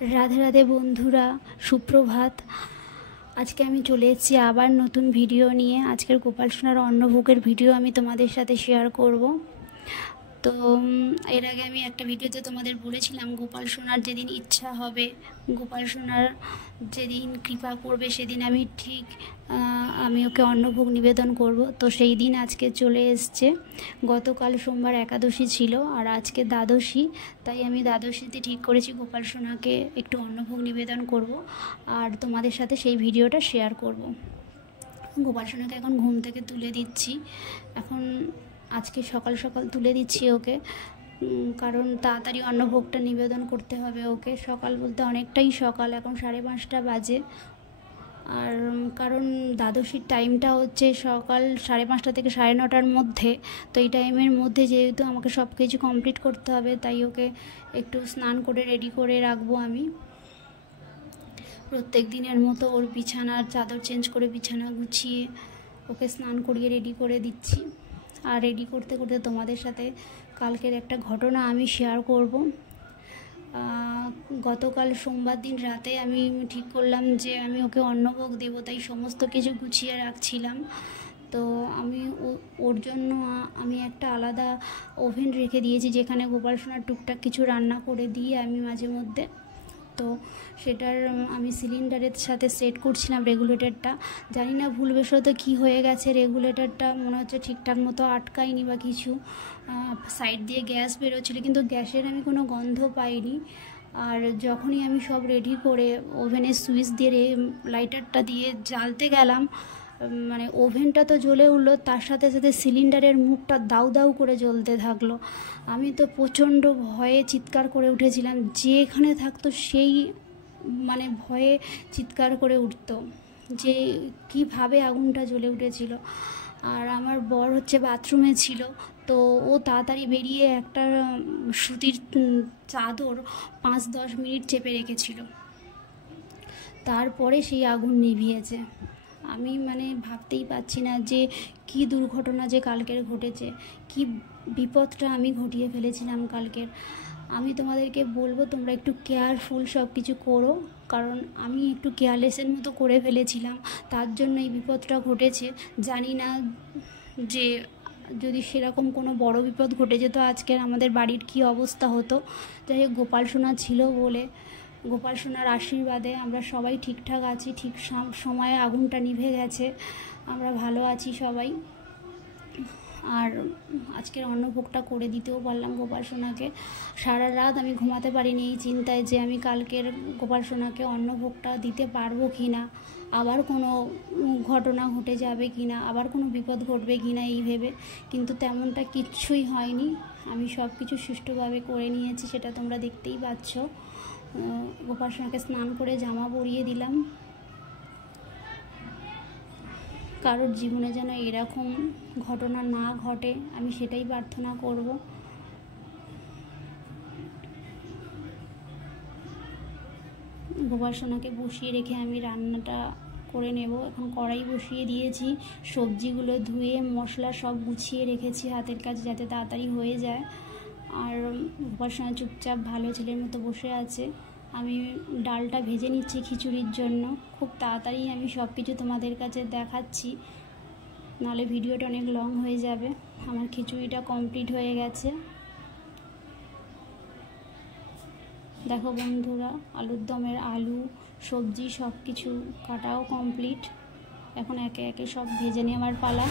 রাধে রাধে বন্ধুরা, সুপ্রভাত। আজকে আমি চলে এসেছি আবার নতুন ভিডিও নিয়ে। আজকের গোপাল সোনার অন্নভোগের ভিডিও আমি তোমাদের সাথে শেয়ার করব। তো এর আগে আমি একটা ভিডিওতে তোমাদের বলেছিলাম গোপাল সোনার যেদিন ইচ্ছা হবে, গোপাল সোনার যেদিন কৃপা করবে সেদিন আমি ওকে অন্নভোগ নিবেদন করব। তো সেই দিন আজকে চলে এসছে। গতকাল সোমবার একাদশী ছিল আর আজকে দ্বাদশী, তাই আমি দ্বাদশীতে ঠিক করেছি গোপাল সোনাকে একটু অন্নভোগ নিবেদন করব আর তোমাদের সাথে সেই ভিডিওটা শেয়ার করব। গোপাল সোনাকে এখন ঘুম থেকে তুলে দিচ্ছি। এখন আজকে সকাল সকাল তুলে দিচ্ছি ওকে, কারণ তাড়াতাড়ি অন্নভোগটা নিবেদন করতে হবে ওকে। সকাল বলতে অনেকটাই সকাল, এখন 5:30 বাজে। আর কারণ দ্বাদশীর টাইমটা হচ্ছে সকাল 5:30 থেকে 9:30-র মধ্যে। তো এই টাইমের মধ্যে যেহেতু আমাকে সব কিছু কমপ্লিট করতে হবে, তাই ওকে একটু স্নান করে রেডি করে রাখবো আমি। প্রত্যেক দিনের মতো ওর বিছানার চাদর চেঞ্জ করে বিছানা গুছিয়ে ওকে স্নান করিয়ে রেডি করে দিচ্ছি। আর রেডি করতে করতে তোমাদের সাথে কালকের একটা ঘটনা আমি শেয়ার করব। গতকাল সোমবার দিন রাতে আমি ঠিক করলাম যে আমি ওকে অন্নভোগ দেবো, তাই সমস্ত কিছু গুছিয়ে রাখছিলাম। তো আমি ওর জন্য আমি একটা আলাদা ওভেন রেখে দিয়েছি, যেখানে গোপাল সোনার টুকটাক কিছু রান্না করে দিয়ে আমি মাঝে মধ্যে। তো সেটার আমি সিলিন্ডারের সাথে সেট করছিলাম রেগুলেটরটা। জানি না ভুলবশত কী হয়ে গেছে, রেগুলেটরটা মনে হচ্ছে ঠিকঠাক মতো আটকায়নি বা কিছু, সাইড দিয়ে গ্যাস বেরোচ্ছিলো কিন্তু গ্যাসের আমি কোনো গন্ধ পাইনি। আর যখনই আমি সব রেডি করে ওভেনের সুইচ দিয়ে লাইটারটা দিয়ে জ্বালতে গেলাম, মানে ওভেনটা তো জ্বলে উঠলো, তার সাথে সাথে সিলিন্ডারের মুখটা দাউ দাউ করে জ্বলতে থাকলো। আমি তো প্রচণ্ড ভয়ে চিৎকার করে উঠেছিলাম, যেখানে থাকতো সেই মানে ভয়ে চিৎকার করে উঠতো যে কীভাবে আগুনটা জ্বলে উঠেছিল। আর আমার বর হচ্ছে বাথরুমে ছিল, তো ও তাড়াতাড়ি বেরিয়ে একটা সুতির চাদর 5-10 মিনিট চেপে রেখেছিল, তারপরে সেই আগুন নিভিয়েছে। আমি মানে ভাবতেই পারছি না যে কি দুর্ঘটনা যে কালকের ঘটেছে, কি বিপদটা আমি ঘটিয়ে ফেলেছিলাম কালকের। আমি তোমাদেরকে বলবো তোমরা একটু কেয়ারফুল সব কিছু করো, কারণ আমি একটু কেয়ারলেসের মতো করে ফেলেছিলাম, তার জন্য এই বিপদটা ঘটেছে। জানি না যে যদি সেরকম কোনো বড় বিপদ ঘটে যেত আজকের আমাদের বাড়ির কি অবস্থা হতো। যাই হোক, গোপাল সোনা ছিল বলে, গোপাল সোনার আশীর্বাদে আমরা সবাই ঠিকঠাক আছি, ঠিক সময়ে আগুনটা নিভে গেছে, আমরা ভালো আছি সবাই। আর আজকের অন্নভোগটা করে দিতেও পারলাম গোপাল সোনাকে। সারা রাত আমি ঘুমাতে পারিনি এই চিন্তায় যে আমি কালকের গোপাল সোনাকে অন্নভোগটা দিতে পারবো কি না, আবার কোনো ঘটনা ঘটে যাবে কি না, আবার কোনো বিপদ ঘটবে কি না এই ভেবে। কিন্তু তেমনটা কিচ্ছুই হয়নি, আমি সব কিছু সুষ্ঠুভাবে করে নিয়েছি, সেটা তোমরা দেখতেই পাচ্ছ। গোপাল সোনাকে স্নান করে জামা পরিয়ে দিলাম। কারোর জীবনে যেন এরকম ঘটনা না ঘটে, আমি সেটাই প্রার্থনা করব। গোপাল সোনাকে বসিয়ে রেখে আমি রান্নাটা করে নেব। এখন কড়াই বসিয়ে দিয়েছি, সবজিগুলো ধুয়ে মশলা সব গুছিয়ে রেখেছি হাতের কাছে, যাতে তাড়াতাড়ি হয়ে যায়। আর গোপাল সোনা চুপচাপ ভালো ছেলের মতো বসে আছে। আমি ডালটা ভেজে নিচ্ছি খিচুড়ির জন্য। খুব তাড়াতাড়ি আমি সব কিছু তোমাদের কাছে দেখাচ্ছি, নাহলে ভিডিওটা অনেক লং হয়ে যাবে। আমার খিচুড়িটা কমপ্লিট হয়ে গেছে। দেখো বন্ধুরা, আলুর দমের আলু সবজি সব কিছু কাটাও কমপ্লিট। এখন একে একে সব ভেজে নেওয়ার পালা।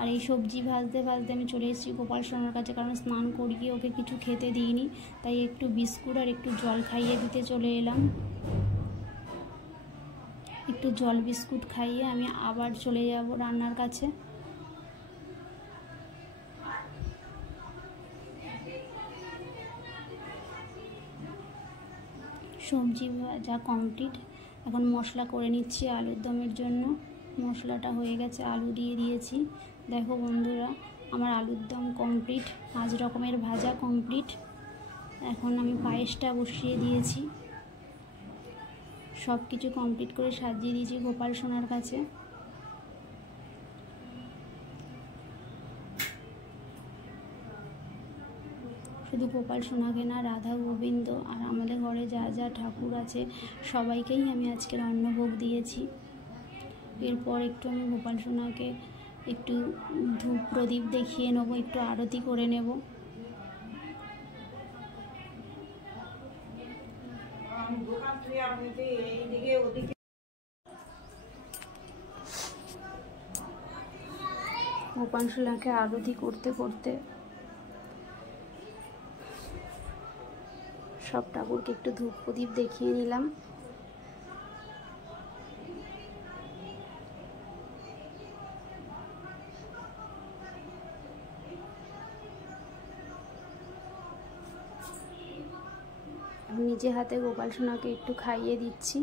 আর এই সবজি ভাজতে ভাজতে আমি চলে এসেছি গোপাল সোনার কাছে, কারণ স্নান করিয়ে ওকে কিছু খেতে দিইনি, তাই একটু বিস্কুট আর একটু জল খাইয়ে দিতে চলে এলাম। একটু জল বিস্কুট খাইয়ে আমি আবার চলে যাব রান্নার কাছে। সবজি ভাজা কমপ্লিট, এখন মশলা করে নিচ্ছি আলুর দমের জন্য। মশলাটা হয়ে গেছে, আলু দিয়ে দিয়েছি। দেখো বন্ধুরা, আমার আলুর দম কমপ্লিট, 5 রকমের ভাজা কমপ্লিট। এখন আমি পায়েসটা বসিয়ে দিয়েছি। সব কিছু কমপ্লিট করে সাজিয়ে দিয়েছি গোপাল সোনার কাছে। শুধু গোপাল সোনাকে না, রাধা গোবিন্দ আর আমাদের ঘরে যা যা ঠাকুর আছে সবাইকেই আমি আজকের অন্নভোগ দিয়েছি। এরপর একটু আমি গোপাল সোনাকে একটু ধূপ প্রদীপ দেখিয়ে নেবো, একটু আরতি করে নেব। গোপাল সোনাকে আরতি করতে করতে সব ঠাকুরকে একটু ধূপ প্রদীপ দেখিয়ে নিলাম। আমি নিজে হাতে গোপাল সোনাকে একটু খাইয়ে দিচ্ছি।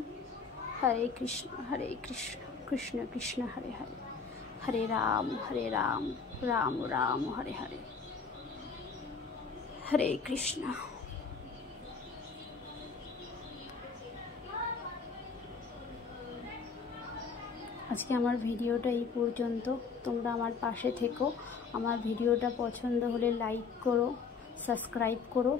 হরে কৃষ্ণ কৃষ্ণ কৃষ্ণ হরে হরে, হরে রাম রাম রাম হরে হরে, হরে কৃষ্ণ। আজকে আমার ভিডিওটা এই পর্যন্ত। তোমরা আমার পাশে থেকো। আমার ভিডিওটা পছন্দ হলে লাইক করো, সাবস্ক্রাইব করো।